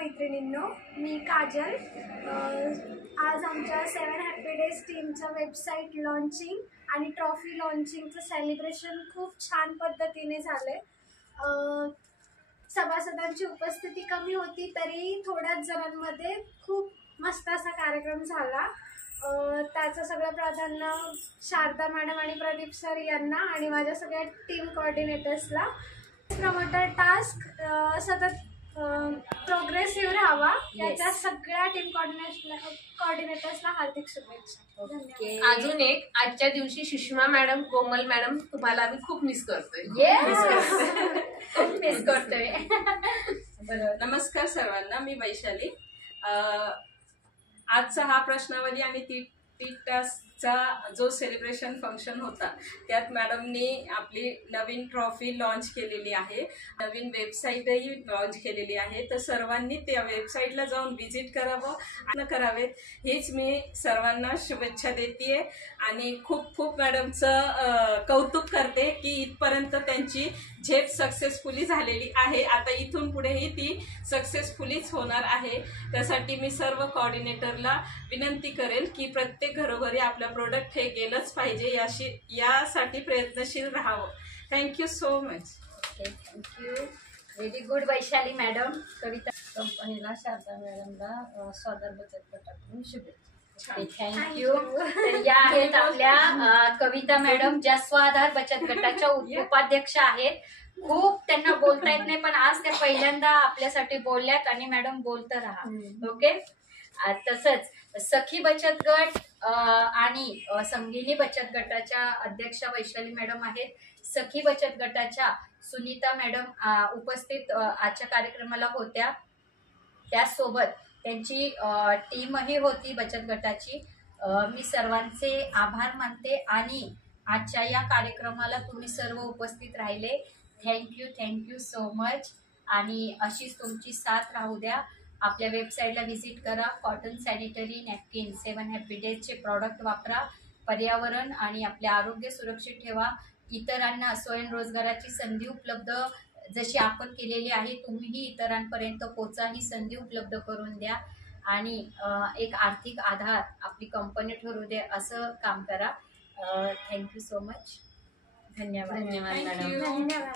मैत्रिणींनो, मी काजल। आज आमच्या 7 हॅपी डेज टीमचं वेबसाईट लॉन्चिंग आणि ट्रॉफी लॉन्चिंगचं सेलिब्रेशन खूप छान पद्धतीने झाले। सभासदांची उपस्थिती कमी होती तरी थोड्याच जणांमध्ये खूप मस्त असा कार्यक्रम झाला। त्याचं सगळं प्राधान्य शारदा मॅडम आणि प्रदीप सर यांना आणि माझ्या सगळ्या टीम कोऑर्डिनेटर्सला। प्रमोटर टास्क सतत प्रोग्रेसिव्ह राहावा याच्या सगळ्या टीम कोऑर्डिनेटर्सला हार्दिक शुभेच्छा। धन्यवाद। अजून एक, आजच्या दिवशी सुषमा मॅडम, कोमल मॅडम तुम्हाला आम्ही खूप मिस करतोय। मिस करतोय। बरोबर। नमस्कार सर्वांना, मी वैशाली। आजचा हा प्रश्नावली आणि ती टास्कचा जो सेलिब्रेशन फंक्शन होता त्यात मॅडमनी आपली नवीन ट्रॉफी लॉन्च केलेली आहे, नवीन वेबसाईटही लॉन्च केलेली आहे। तर सर्वांनी त्या वेबसाईटला जाऊन व्हिजिट करावेत हीच मी सर्वांना शुभेच्छा देते आणि खूप खूप मॅडमचं कौतुक करते की इथपर्यंत त्यांची झेप सक्सेसफुली झालेली आहे। आता इथून पुढेही ती सक्सेसफुलीच होणार आहे। त्यासाठी मी सर्व कोऑर्डिनेटरला विनंती करेल की प्रत्येक घरोघरी आपलं प्रोडक्ट हे गेलंच पाहिजे, यासाठी प्रयत्नशील राहावं। Thank you so much. Thank you, very good Vaishali madam. Kavita कंपनीला, शारदा मॅडमला स्वागत बचत गटाकडून शुभेच्छा। थँक्यू। तर या आहेत आपल्या कविता मॅडम, ज्या स्वाधार बचत गटाच्या उपाध्यक्ष आहेत। खूप त्यांना बोलता येत नाही पण आज त्या पहिल्यांदा आपल्यासाठी बोलल्यात आणि मॅडम बोलत राहा, ओके। तसंच सखी बचत गट आणि संगिनी बचत गटाच्या अध्यक्षा वैशाली मॅडम आहेत। सखी बचत गटाच्या सुनीता मॅडम उपस्थित आजच्या कार्यक्रमाला होत्या, त्यासोबत त्यांची टीमही होती बचत गटाची। मी सर्वांचे आभार मानते आणि आजच्या या कार्यक्रमाला तुम्ही सर्व उपस्थित राहिले, थँक्यू सो मच। आणि अशीच तुमची साथ राहू द्या। आपल्या वेबसाईटला व्हिजिट करा, कॉटन सॅनिटरी नॅपकिन 7 हॅपी डेजचे प्रॉडक्ट वापरा, पर्यावरण आणि आपले आरोग्य सुरक्षित ठेवा। इतरांना स्वयंरोजगाराची संधी उपलब्ध जशी आपण केलेली आहे, तुम्हीही इतरांपर्यंत पोचा ही संधी उपलब्ध करून द्या आणि एक आर्थिक आधार आपली कंपनी ठरू दे असं काम करा। Thank you so much. धन्यवाद। धन्यवाद।